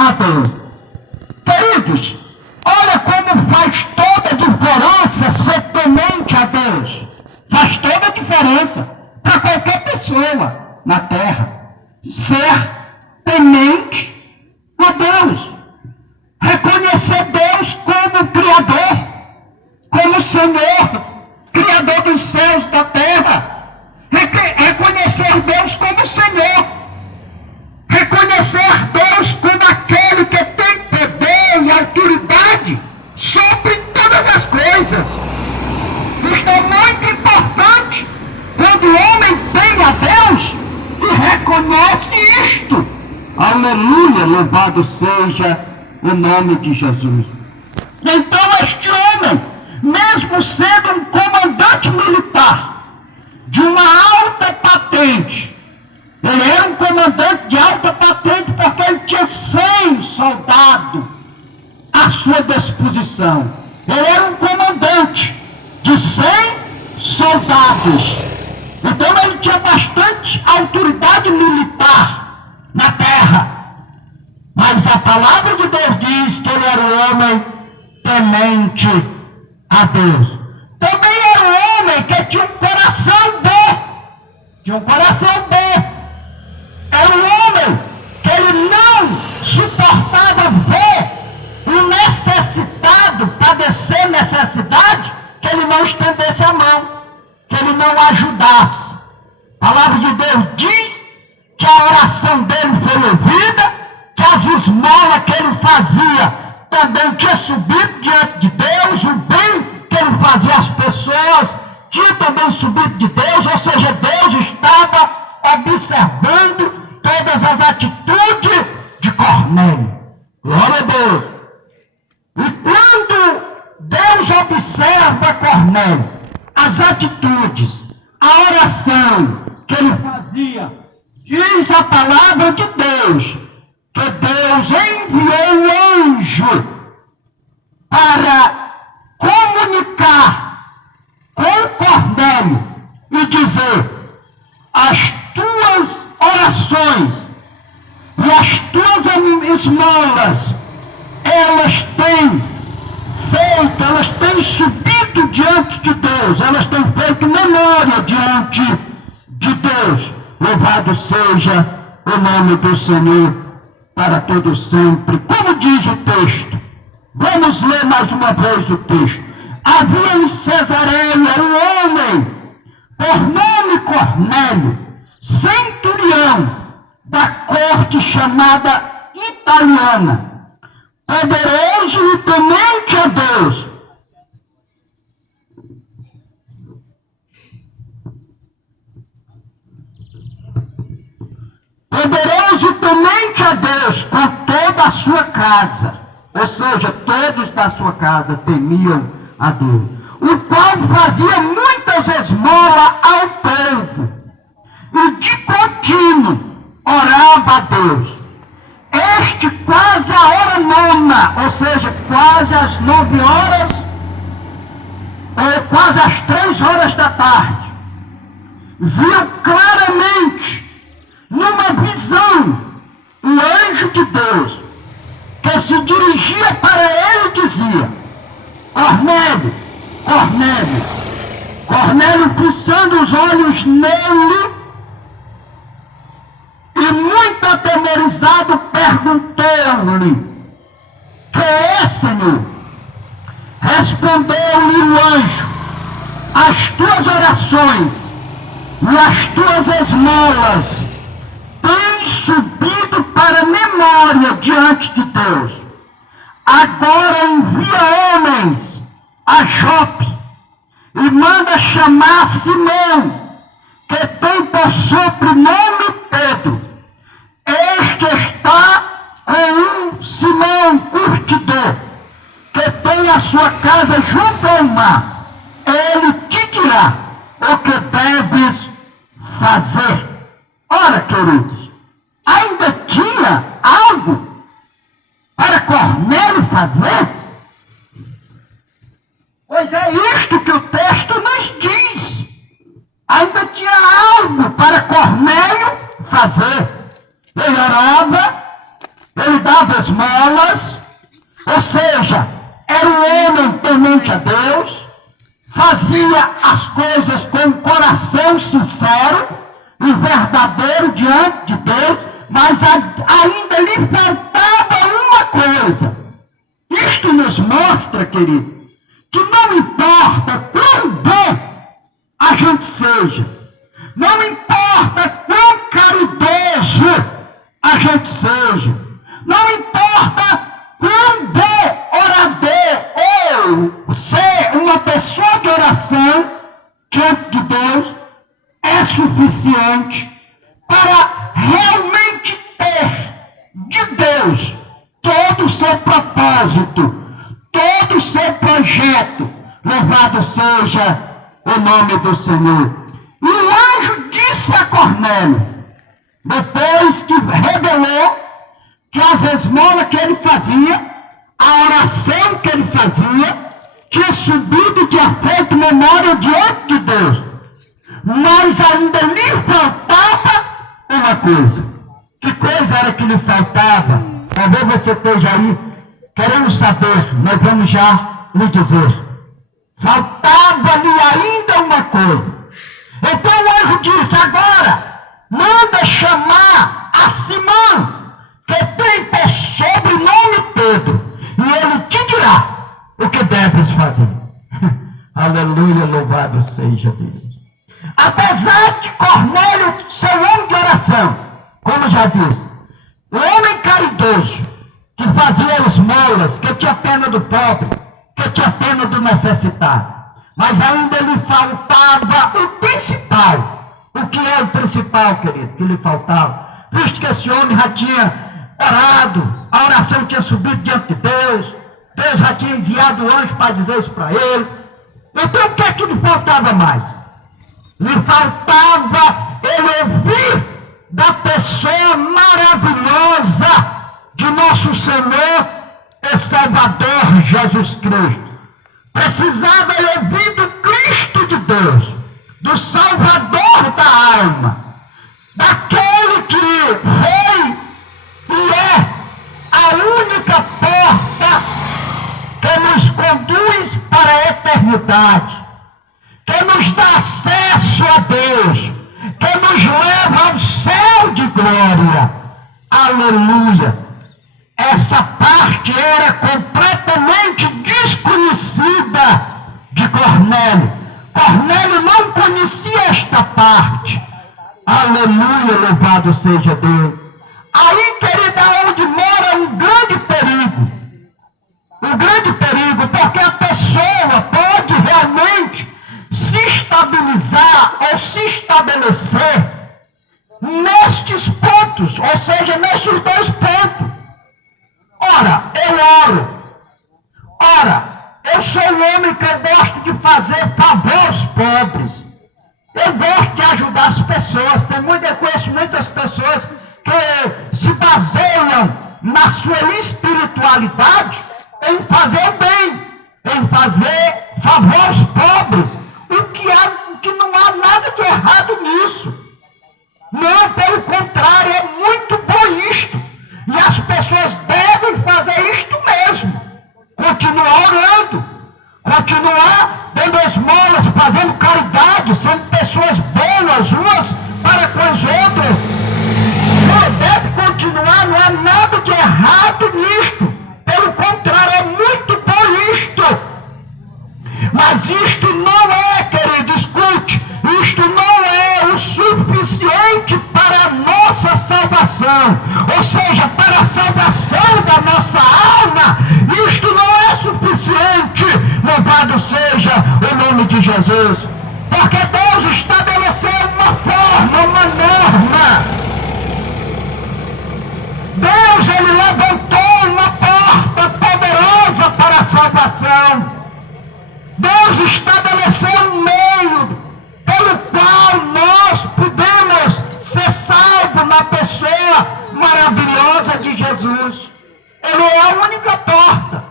a Deus. Queridos, olha como faz toda a diferença ser temente a Deus. Faz toda a diferença para qualquer pessoa na terra. Ser temente a Deus. Reconhecer Deus como Criador, como Senhor, Criador dos céus e da terra. Reconhecer Deus como Senhor. Reconhecer Deus como aquele que tem poder e autoridade sobre todas as coisas. Isto é muito importante quando o homem tem a Deus e reconhece isto. Aleluia, louvado seja o nome de Jesus. Então este homem, mesmo sendo um comandante militar de uma alta patente, ele era um comandante de alta patente porque ele tinha 100 soldados à sua disposição. Ele era um comandante de 100 soldados. Então ele tinha bastante autoridade militar na terra. Mas a palavra de Deus diz que ele era um homem temente a Deus. Também era um homem que tinha um coração bom. Tinha um coração bom. Era um homem que ele não suportava ver o necessitado padecer necessidade, que ele não estendesse a mão, que ele não ajudasse. A palavra de Deus diz que a oração dele foi ouvida, que as esmolas que ele fazia também tinha subido diante de Deus, o bem que ele fazia às pessoas tinha também subido de Deus, ou seja, Deus estava observando todas as atitudes de Cornélio. Glória a Deus. E quando Deus observa Cornélio, as atitudes, a oração que ele fazia, diz a palavra de Deus, que Deus enviou um anjo para comunicar com Cornélio e dizer: as tuas orações e as tuas esmolas, elas têm feito, elas têm subido diante de Deus, elas têm feito memória diante de Deus. Louvado seja o nome do Senhor para todo sempre. Como diz o texto? Vamos ler mais uma vez o texto. Havia em Cesareia um homem, por nome Cornélio, centurião da corte chamada italiana, poderoso e temente a Deus. Poderoso e temente a Deus com toda a sua casa. Ou seja, todos da sua casa temiam a Deus. O qual fazia muitas esmolas ao povo. E de contínuo orava a Deus. Este quase a hora nona, ou seja, quase às 9 horas, ou quase às 3 horas da tarde, viu claramente, numa visão, o anjo de Deus, que se dirigia para ele e dizia: Cornélio, Cornélio. Cornélio, fixando os olhos nele, e muito atemorizado, perguntou-lhe: que é, Senhor? Respondeu-lhe o anjo: as tuas orações e as tuas esmolas têm subido para memória diante de Deus. Agora envia homens a Jope e manda chamar Simão, que tem por sobrenome Pedro. Este está com um Simão curtidor, que tem a sua casa junto ao mar. Ele te dirá o que deves fazer. Ora, queridos, ainda tinha algo para Cornélio fazer? Pois é isto que o texto nos diz. Ainda tinha algo para Cornélio fazer. Ele orava, ele dava esmolas, ou seja, era um homem temente a Deus, fazia as coisas com um coração sincero e verdadeiro diante de Deus, mas ainda lhe faltava uma coisa. Isto nos mostra, querido, que não importa quão bom a gente seja, não importa quão caridoso a gente seja, não importa quão bom orador ou ser uma pessoa de oração diante de Deus, é suficiente para realmente ter de Deus todo o seu propósito, todo o seu projeto. Louvado seja o nome do Senhor. E o anjo disse a Cornélio, depois que revelou que as esmolas que ele fazia, a oração que ele fazia, tinha subido e tinha feito memória diante de Deus. Mas ainda lhe faltava uma coisa. Que coisa era que lhe faltava? Talvez você esteja aí querendo saber, nós vamos já lhe dizer. Faltava-lhe ainda uma coisa. Então o anjo disse, agora, manda chamar a Simão, que tem por sobrenome Pedro, e ele te dirá o que deves fazer. Aleluia, louvado seja Deus. Apesar de Cornélio ser um homem de oração, como já disse, um homem caridoso, que fazia esmolas, que tinha pena do pobre, que tinha pena do necessitado, mas ainda lhe faltava o principal. O que é o principal, querido, que lhe faltava? Visto que esse homem já tinha orado, a oração tinha subido diante de Deus, Deus já tinha enviado o anjo para dizer isso para ele. Então o que é que lhe faltava mais? Lhe faltava ele ouvir da pessoa maravilhosa de nosso Senhor e Salvador Jesus Cristo. Precisava ele ouvir do Cristo de Deus, do Salvador da alma, daquele que foi e é a única porta que nos conduz para a eternidade, que nos dá acesso a Deus, que nos leva ao céu de glória. Aleluia! Essa parte era completamente desconhecida de Cornélio. Cornélio não conhecia esta parte. Aleluia, louvado seja Deus. Aí, querida, onde mora um grande perigo. Um grande perigo, porque a pessoa pode realmente se estabilizar ou se estabelecer nestes pontos, ou seja, nestes dois pontos. Ora, eu oro. Ora, eu sou um homem que eu gosto de fazer favor aos pobres. Eu gosto de ajudar as pessoas. Eu conheço muitas pessoas que se baseiam na sua espiritualidade em fazer o bem, em fazer favor aos pobres. O que não há nada de errado nisso. Não, pelo contrário, é muito bom isto. E as pessoas devem fazer isto mesmo. Continuar orando, continuar dando esmolas, fazendo caridade, sendo pessoas boas umas para com as outras. Deve continuar, não há nada de errado nisto. Pelo contrário, é muito bom isto. Mas isto não é, querido, escute, isto não é o suficiente para a nossa salvação, ou seja, para a salvação da nossa alma. Isto não é suficiente, louvado seja o nome de Jesus, porque Deus estabeleceu uma forma, uma norma. Deus, ele levantou uma porta poderosa para a salvação. Deus estabeleceu um meio pelo qual nós podemos ser salvos na pessoa maravilhosa de Jesus. Ele é a única porta.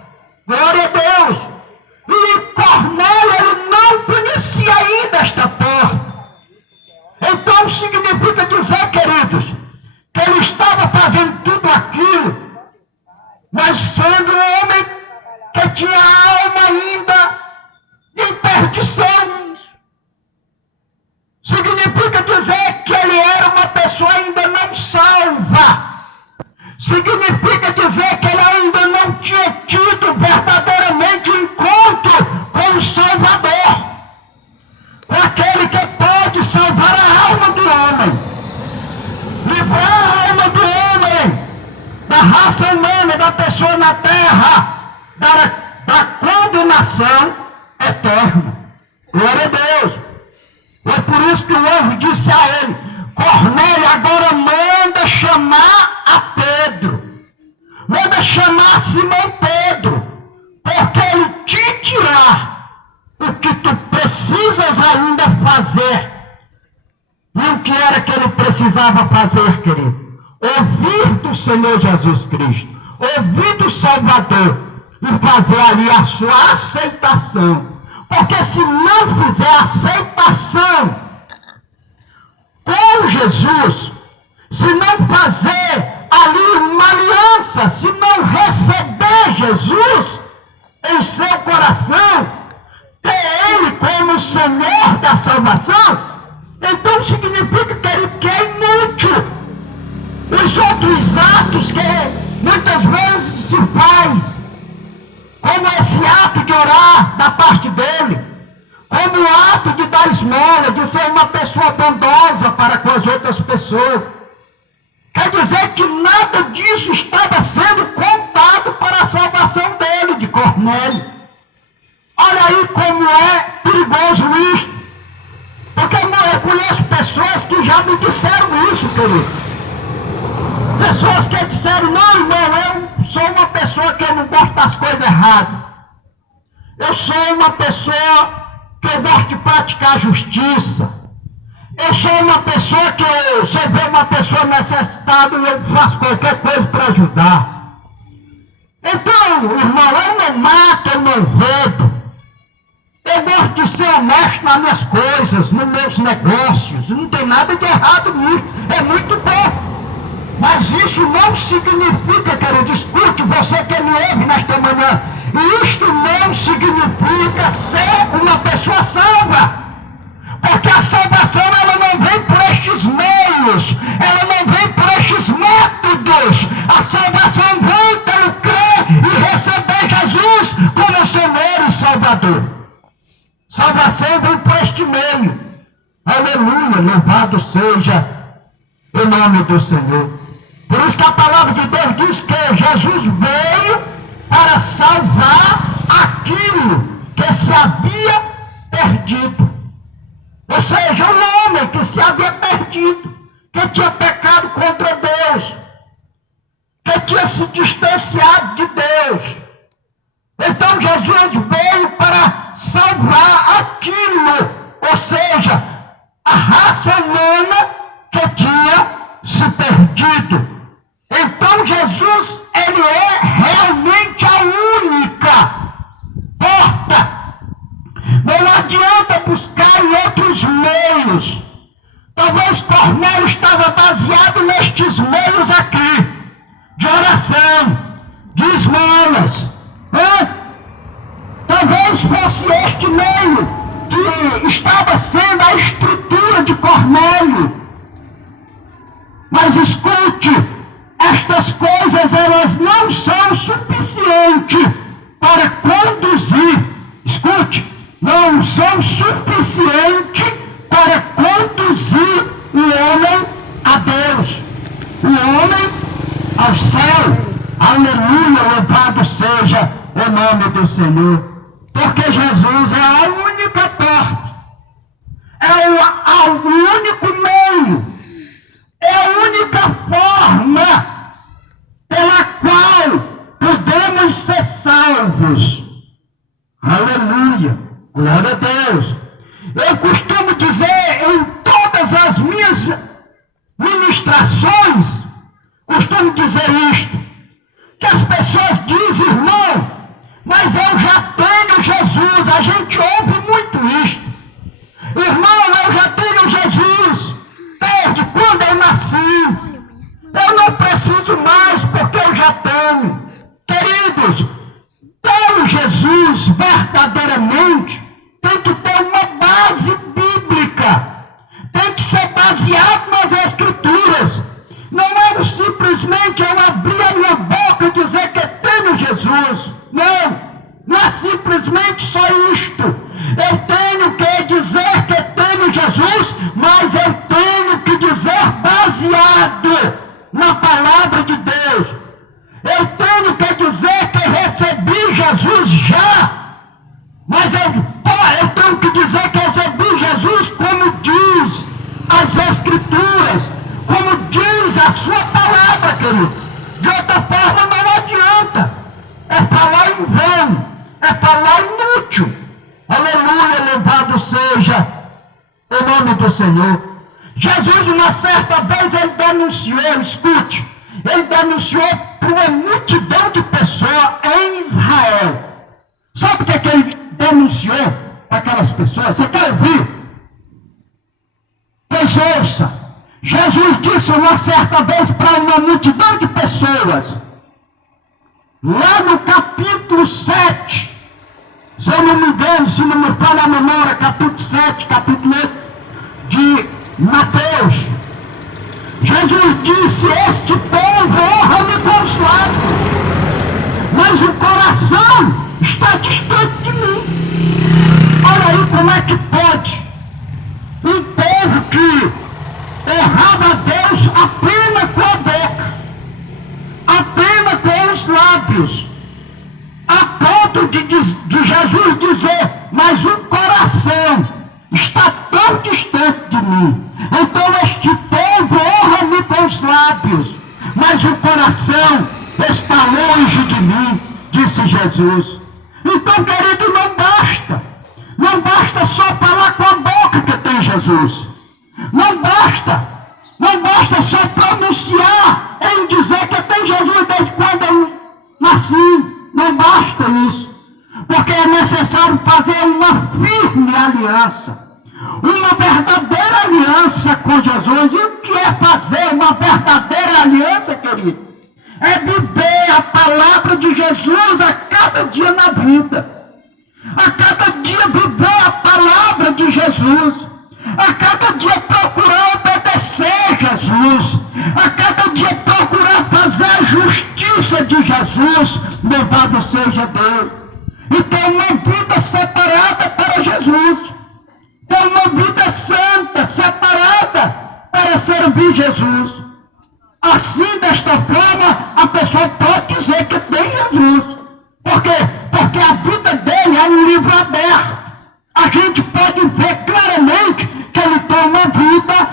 Glória a Deus. E Cornélio, ele não conhecia ainda esta porta. Então significa dizer, queridos, que ele estava fazendo tudo aquilo mas sendo um homem que tinha alma ainda em perdição. Significa dizer que ele era uma pessoa ainda não salva. Significa dizer que ele ainda não tinha tido verdadeiramente um encontro com o Salvador, com aquele que pode salvar a alma do homem, livrar a alma do homem, da raça humana, da pessoa na terra, da condenação eterna. Glória a Deus. É por isso que o anjo disse a ele: Cornélio, agora manda chamar a Pedro, manda chamar Simão Pedro, porque ele te dirá o que tu precisas ainda fazer. E o que era que ele precisava fazer, querido? Ouvir do Senhor Jesus Cristo, ouvir do Salvador e fazer ali a sua aceitação. Porque se não fizer aceitação com Jesus, se não fazer ali uma aliança, se não receber Jesus em seu coração, ter Ele como Senhor da salvação, então significa que é inútil. Os outros atos que muitas vezes se faz, como esse ato de orar da parte dele, como o ato de dar esmola, de ser uma pessoa bondosa para com as outras pessoas, quer dizer que nada disso estava sendo contado para a salvação dele, de Cornélio. Olha aí como é perigoso isso, porque eu conheço pessoas que já me disseram isso, querido. Pessoas que disseram: não, irmão, eu sou uma pessoa que eu não gosto das coisas erradas. Eu sou uma pessoa que eu gosto de praticar justiça. Eu sou uma pessoa que se eu ver uma pessoa necessitada, eu faço qualquer coisa para ajudar. Então, irmão, eu não mato, eu não roubo. Eu gosto de ser honesto nas minhas coisas, nos meus negócios. Não tem nada de errado nisso. É muito bom. Mas isso não significa, querido, escute, você que me ouve nesta manhã, isto não significa ser uma pessoa salva. Porque a salvação, ela não vem por estes meios, ela não vem por estes métodos. A salvação vem pelo crer e receber Jesus como Senhor e Salvador. Salvação vem por este meio. Aleluia, louvado seja o nome do Senhor. Por isso que a palavra de Deus diz que Jesus veio para salvar aquilo que se havia perdido. Ou seja, um homem que se havia perdido, que tinha pecado contra Deus, que tinha se distanciado de Deus. Então Jesus veio para salvar aquilo, ou seja, a raça humana que tinha se perdido. Então Jesus, ele é realmente a única porta. Não adianta buscar em outros meios. Talvez Cornélio estava baseado nestes meios aqui, de oração, de esmolas. Talvez fosse este meio que estava sendo a estrutura de Cornélio. Mas escute, estas coisas elas não são suficientes para conduzir, escute, não são suficientes para conduzir o homem a Deus, o homem ao céu. Aleluia, louvado seja o nome do Senhor. Porque Jesus é a única porta, é o único meio, é a única forma pela qual podemos ser salvos. Aleluia, glória a Deus. Eu costumo dizer em todas as minhas ministrações, costumo dizer isto, que as pessoas dizem: irmão, mas eu já tenho Jesus. A gente ouve muito isto. Irmão, eu já tenho Jesus desde quando eu nasci. Eu não preciso mais porque eu já tenho. verdadeiramente, tem que ter uma base bíblica, tem que ser baseado nas Escrituras. Não é simplesmente eu abrir a minha boca e dizer que tenho Jesus. Não é simplesmente só isto. Eu tenho que dizer que tenho Jesus, mas eu tenho que dizer baseado na palavra de Deus. Eu tenho que dizer que recebi Jesus já, mas eu tenho que dizer que recebi Jesus como diz as Escrituras, como diz a sua palavra, querido. De outra forma não adianta. É falar em vão, é falar inútil. Aleluia, louvado seja o nome do Senhor. Jesus, uma certa vez, ele denunciou, escute, ele denunciou para uma multidão de pessoas em Israel. Sabe o que ele denunciou para aquelas pessoas? Você quer ouvir? Pois ouça. Jesus disse uma certa vez para uma multidão de pessoas, lá no capítulo 7, se eu não me engano, se não me falha a memória, capítulo 7, capítulo 8 de Mateus. Jesus disse: este povo honra-me com os lábios, mas o coração está distante de mim. Olha aí como é que pode um povo que honrava a Deus apenas com a boca, apenas com os lábios, a ponto de Jesus dizer: mas o coração está tão distante de mim. Então este povo honra-me com os lábios, mas o coração está longe de mim, disse Jesus. Então, querido, não basta só falar com a boca que tem Jesus. Não basta só pronunciar em dizer que tem Jesus desde quando eu nasci. Não basta isso, porque é necessário fazer uma firme aliança, uma verdadeira aliança com Jesus. E o que é fazer uma verdadeira aliança, querido? É viver a palavra de Jesus a cada dia na vida, a cada dia viver a palavra de Jesus, a cada dia procurar obedecer Jesus, a cada dia procurar fazer a justiça de Jesus. Louvado seja Deus. E ter uma vida separada para Jesus, ter uma vida santa, separada para servir Jesus. Assim, desta forma, a pessoa pode dizer que tem Jesus. Por quê? Porque a vida dele é um livro aberto. A gente pode ver claramente que ele tem uma vida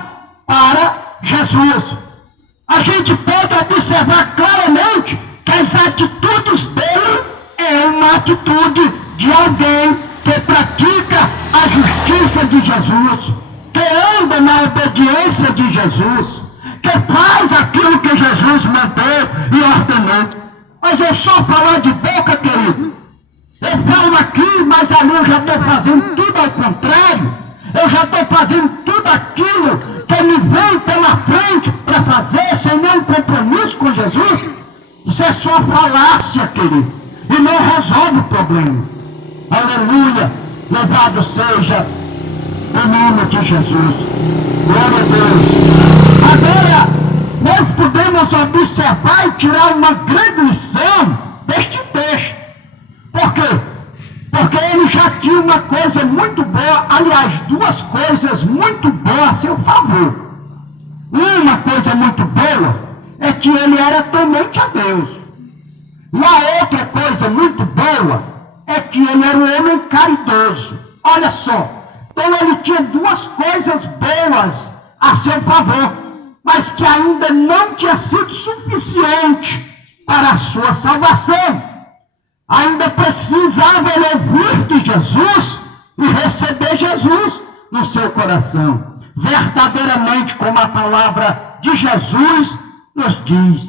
para Jesus. A gente pode observar claramente que as atitudes dele é uma atitude de alguém que pratica a justiça de Jesus, que anda na obediência de Jesus, que faz aquilo que Jesus mandou e ordenou. Mas eu só falar de boca, querido. Eu falo aqui, mas ali eu já estou fazendo tudo ao contrário. Eu já estou fazendo tudo aquilo que me vem pela frente para fazer, sem nenhum compromisso com Jesus. Isso é só falácia, querido, e não resolve o problema. Aleluia, louvado seja o nome de Jesus. Glória a Deus. Agora, nós podemos observar e tirar uma grande lição deste texto. Por quê? Porque ele já tinha uma coisa muito boa, aliás, duas coisas muito boas a seu favor. Uma coisa muito boa é que ele era temente a Deus. E a outra coisa muito boa é que ele era um homem caridoso. Olha só, então ele tinha duas coisas boas a seu favor, mas que ainda não tinha sido suficiente para a sua salvação. Ainda precisava ele ouvir de Jesus e receber Jesus no seu coração, verdadeiramente como a palavra de Jesus nos diz.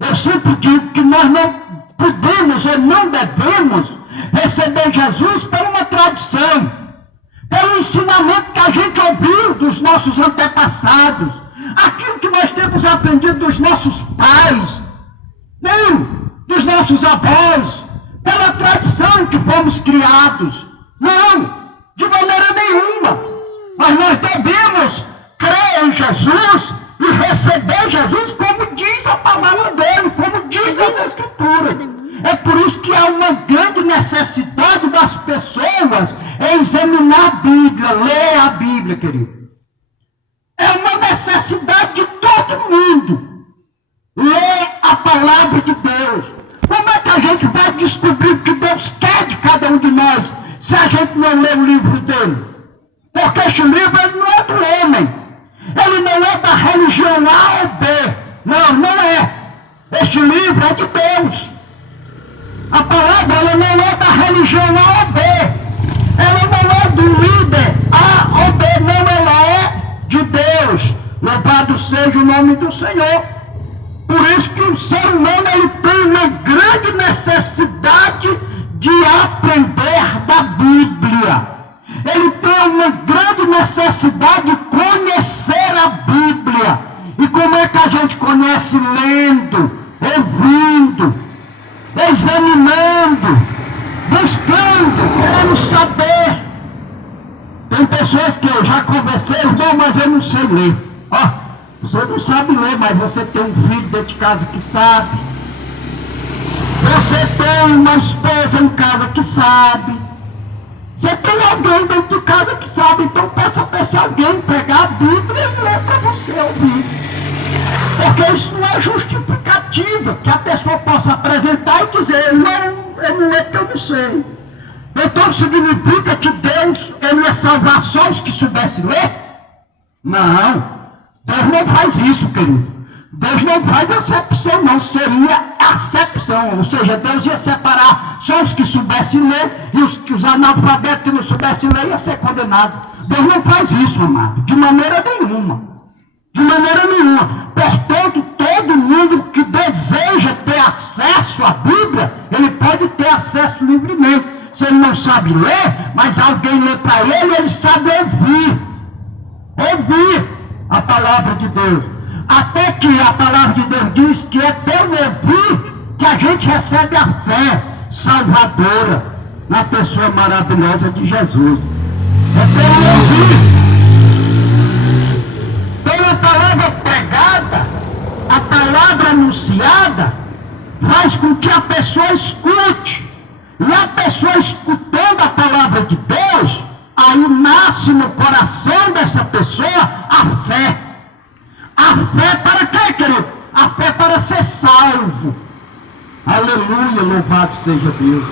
Eu sempre digo que nós não podemos ou não devemos receber Jesus por uma tradição, pelo ensinamento que a gente ouviu dos nossos antepassados, aquilo que nós temos aprendido dos nossos pais, nem dos nossos avós, pela tradição que fomos criados. Não, de maneira nenhuma. Mas nós devemos crer em Jesus e receber Jesus como diz a palavra dele, como diz as Escrituras. É por isso que há uma grande necessidade das pessoas em examinar a Bíblia, ler a Bíblia, querido. É uma necessidade de todo mundo ler a palavra de Deus. Como é que a gente vai descobrir o que Deus quer de cada um de nós se a gente não lê o livro dele? Porque este livro ele não é do homem. Ele não é da religião A ou B. Não, não é. Este livro é de Deus. A palavra ela não é da religião A ou B. Ela não é do líder A ou B. Não, ela é de Deus. Louvado seja o nome do Senhor. Por isso que o ser humano ele tem uma grande necessidade de aprender da Bíblia. Ele tem uma grande necessidade de conhecer a Bíblia. E como é que a gente conhece? Lendo, ouvindo, examinando, buscando, querendo saber. Tem pessoas que eu já conversei, irmão, mas eu não sei ler. Ó, você não sabe ler, mas você tem um filho dentro de casa que sabe. Você tem uma esposa em casa que sabe. Você tem alguém dentro de casa que sabe, então peça para esse alguém pegar a Bíblia e ler para você ouvir. Porque isso não é justificativa, que a pessoa possa apresentar e dizer, não, eu não leio porque eu não sei. Então significa que Deus, ele ia salvar só os que soubessem ler? Não, Deus não faz isso, querido. Deus não faz acepção, não, seria acepção, ou seja, Deus ia separar só os que soubessem ler e os analfabetos que não soubessem ler iam ser condenados. Deus não faz isso, amado, de maneira nenhuma. De maneira nenhuma. Portanto, todo mundo que deseja ter acesso à Bíblia, ele pode ter acesso livremente. Se ele não sabe ler, mas alguém lê para ele, ele sabe ouvir. Ouvir a palavra de Deus. Até que a palavra de Deus diz que é pelo ouvir que a gente recebe a fé salvadora na pessoa maravilhosa de Jesus. É pelo ouvir. Pela palavra pregada, a palavra anunciada, faz com que a pessoa escute. E a pessoa escutando a palavra de Deus, aí nasce no coração dessa pessoa a fé. A fé para quê, querido? A fé para ser salvo. Aleluia, louvado seja Deus.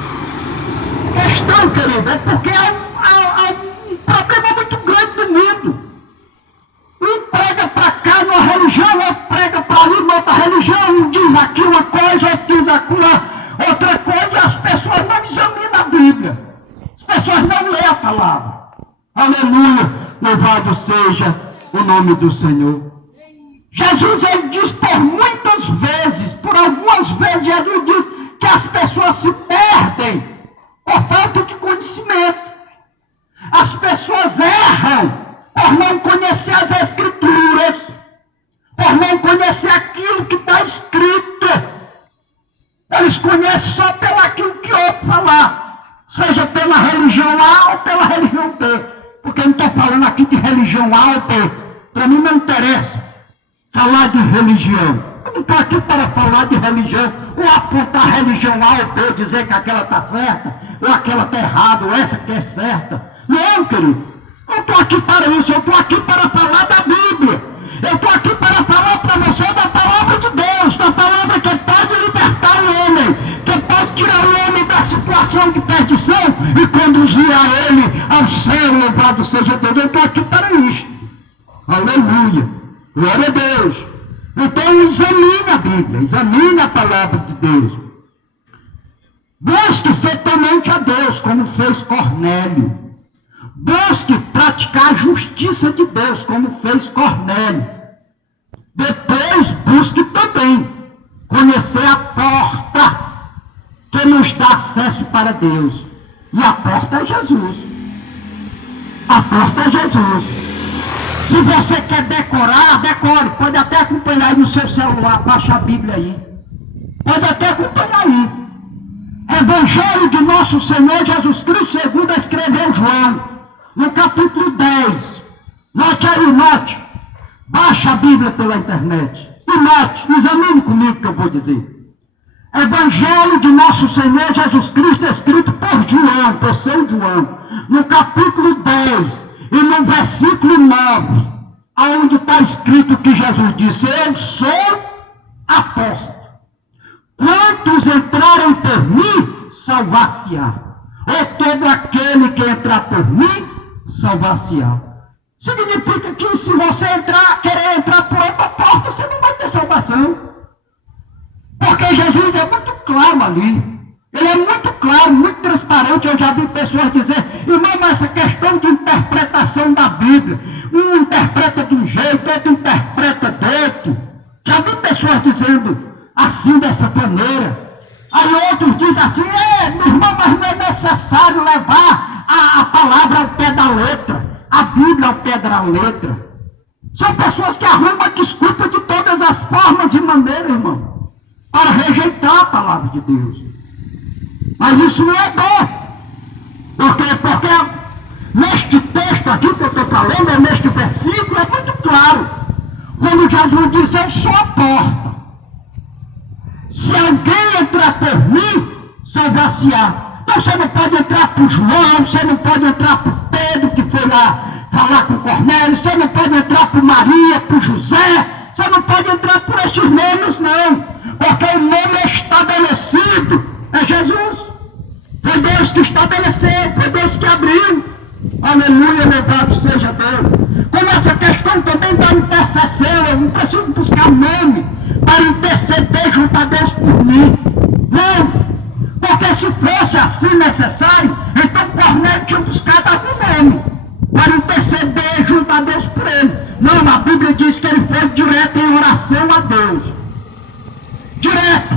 A questão, querido, é porque há um problema muito grande no mundo. Um prega para cá numa religião, outro prega para ali numa outra religião, um diz aqui uma coisa, outro diz aqui outra coisa, e as pessoas não examinam a Bíblia. As pessoas não leem a palavra. Aleluia, louvado seja o nome do Senhor. Jesus, ele diz por muitas vezes, por algumas vezes, Jesus diz que as pessoas se perdem por falta de conhecimento. As pessoas erram por não conhecer as Escrituras, por não conhecer aquilo que está escrito. Eles conhecem só pelo aquilo que ouvem falar, seja pela religião A ou pela religião B. Porque eu não estou falando aqui de religião A ou B. Para mim não interessa falar de religião. Eu não estou aqui para falar de religião, ou apontar a religião A ou B, dizer que aquela está certa, ou aquela está errada, ou essa que é certa. Não, querido. Eu estou aqui para isso, eu estou aqui para falar da Bíblia. Eu estou aqui para falar para você da palavra de Deus, da palavra que pode libertar o homem, que pode tirar o homem da situação de perdição e conduzir a ele ao céu, louvado seja Deus. Eu estou aqui para isso. Aleluia. Glória a Deus. Então examine a Bíblia, examine a palavra de Deus. Busque ser temente a Deus, como fez Cornélio. Busque praticar a justiça de Deus, como fez Cornélio. Depois busque também conhecer a porta que nos dá acesso para Deus. E a porta é Jesus. A porta é Jesus. Se você quer decorar, decore. Pode até acompanhar aí no seu celular, baixa a Bíblia aí. Pode até acompanhar aí. Evangelho nosso Senhor Jesus Cristo, segundo escreveu João, no capítulo 10. Note aí, note. Baixa a Bíblia pela internet. E note, examine comigo o que eu vou dizer. Evangelho de nosso Senhor Jesus Cristo, escrito por João, por São João, no capítulo 10 e no versículo 9, onde está escrito que Jesus disse: eu sou a porta. Quantos entrarem por mim, salvar-se-á. Ou todo aquele que entrar por mim, salvar-se-á. Significa que se você querer entrar por outra porta, você não vai ter salvação. Porque Jesus é muito claro ali. Ele é muito claro, muito transparente. Eu já vi pessoas dizer: irmão, mas essa questão de interpretação da Bíblia, um interpreta de um jeito, outro interpreta do outro. Já vi pessoas dizendo assim, dessa maneira. Aí outros dizem assim: meu irmão, mas não é necessário levar a palavra ao pé da letra, a Bíblia ao pé da letra. São pessoas que arrumam a desculpa de todas as formas e maneiras, irmão, para rejeitar a palavra de Deus. Mas isso não é bom. Porque neste texto aqui que eu estou falando, neste versículo, é muito claro. Quando Jesus diz: eu sou a porta. Se alguém entrar por mim, salvar-se-á. Então você não pode entrar por João, você não pode entrar por Pedro, que foi lá falar com Cornélio, você não pode entrar por Maria, por José, você não pode entrar por esses nomes, não. Porque o nome é estabelecido, é Jesus. Foi Deus que estabeleceu, foi Deus que abriu. Aleluia, louvado seja Deus. Como essa questão também da intercessão, eu não preciso buscar nome para interceder junto a Deus por mim. Não. Porque se fosse assim necessário, então Cornélio tinha buscado algum nome para interceder junto a Deus por ele. Não, a Bíblia diz que ele foi direto em oração a Deus. Direto.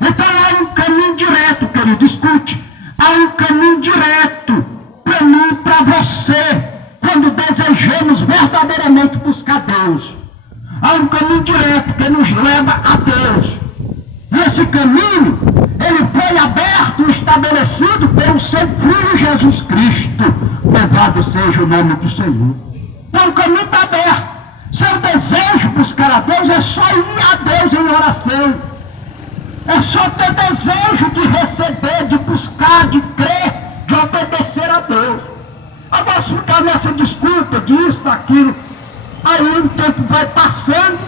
Então há um caminho direto, querido, escute. Há um caminho direto para mim e para você, quando desejamos verdadeiramente buscar Deus. Há um caminho direto que nos leva a Deus. E esse caminho, ele foi aberto e estabelecido pelo seu Filho Jesus Cristo. Louvado seja o nome do Senhor. Então o caminho está aberto. Seu desejo buscar a Deus é só ir a Deus em oração. É só ter desejo de receber, de buscar, de crer, de obedecer a Deus. Agora ficar nessa desculpa, disso, daquilo. Aí o tempo vai passando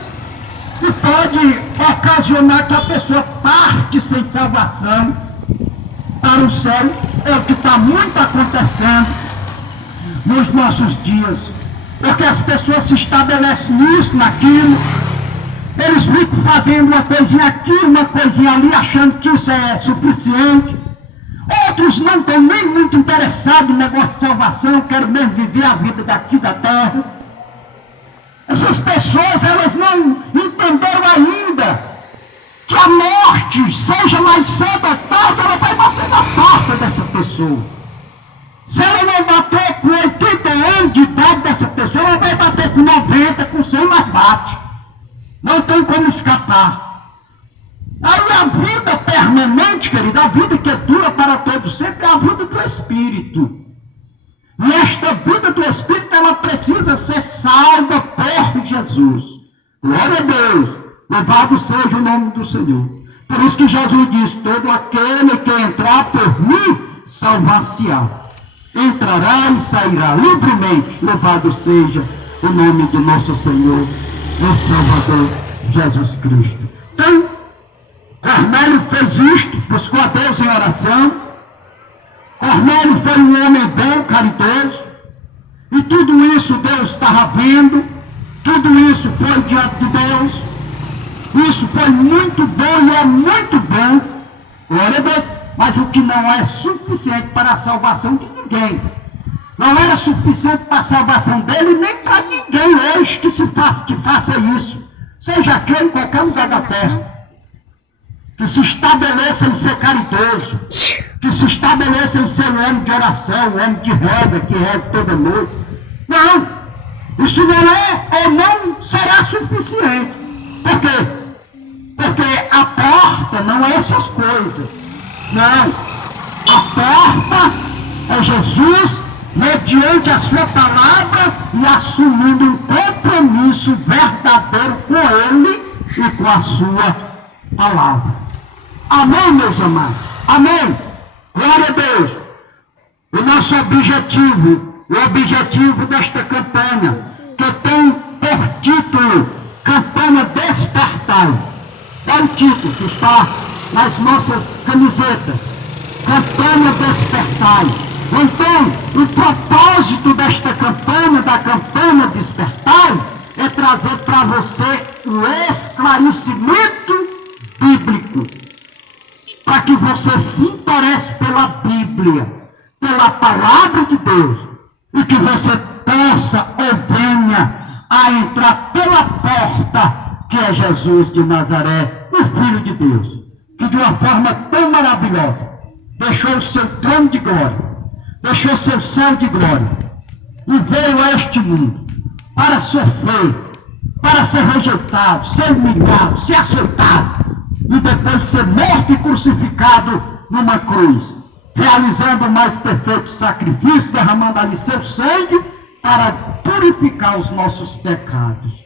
e pode ocasionar que a pessoa parte sem salvação para o céu. É o que está muito acontecendo nos nossos dias. Porque as pessoas se estabelecem nisso, naquilo. Eles ficam fazendo uma coisinha aqui, uma coisinha ali, achando que isso é suficiente. Outros não estão nem muito interessados no negócio de salvação, querem mesmo viver a vida daqui da terra. Essas pessoas, elas não entenderam ainda que a morte, seja mais cedo ou tarde, ela vai bater na porta dessa pessoa. Se ela não bater com 80 anos de idade dessa pessoa, ela vai bater com 90, com 100, mas bate. Não tem como escapar. Aí a vida permanente, querido, a vida que dura para todos sempre, é a vida do Espírito. E esta vida do Espírito, ela precisa ser salva por Jesus. Glória a Deus. Louvado seja o nome do Senhor. Por isso que Jesus diz: todo aquele que entrar por mim, salvar-se-á. Entrará e sairá livremente. Louvado seja o nome de nosso Senhor e Salvador Jesus Cristo. Então, Cornélio fez isto, buscou a Deus em oração. Cornélio foi um homem bom, caridoso, e tudo isso Deus estava vendo, tudo isso foi diante de Deus. Isso foi muito bom e é muito bom, glória a Deus, mas o que não é suficiente para a salvação de ninguém. Não era suficiente para a salvação dele, nem para ninguém hoje que faça isso, seja aqui em qualquer lugar da terra, que se estabeleça em ser caridoso, que se estabeleça em ser um homem de oração, um homem de reza, que reza toda noite. Não, isso não é ou não será suficiente. Por quê? Porque a porta não é essas coisas. Não, a porta é Jesus, mediante a sua palavra e assumindo um compromisso verdadeiro com Ele e com a sua palavra. Amém, meus amados? Amém? Glória a Deus. O nosso objetivo, o objetivo desta campanha, que tem por título Campanha Despertai. É o título que está nas nossas camisetas. Campanha Despertai. Então, o propósito desta campanha, da campanha Despertai, é trazer para você o esclarecimento bíblico, para que você se interesse pela Bíblia, pela palavra de Deus, e que você possa ou venha a entrar pela porta que é Jesus de Nazaré, o Filho de Deus, que de uma forma tão maravilhosa deixou o seu trono de glória, deixou o seu céu de glória e veio a este mundo para sofrer, para ser rejeitado, ser humilhado, ser açoitado e depois ser morto e crucificado numa cruz, realizando o mais perfeito sacrifício, derramando ali seu sangue para purificar os nossos pecados.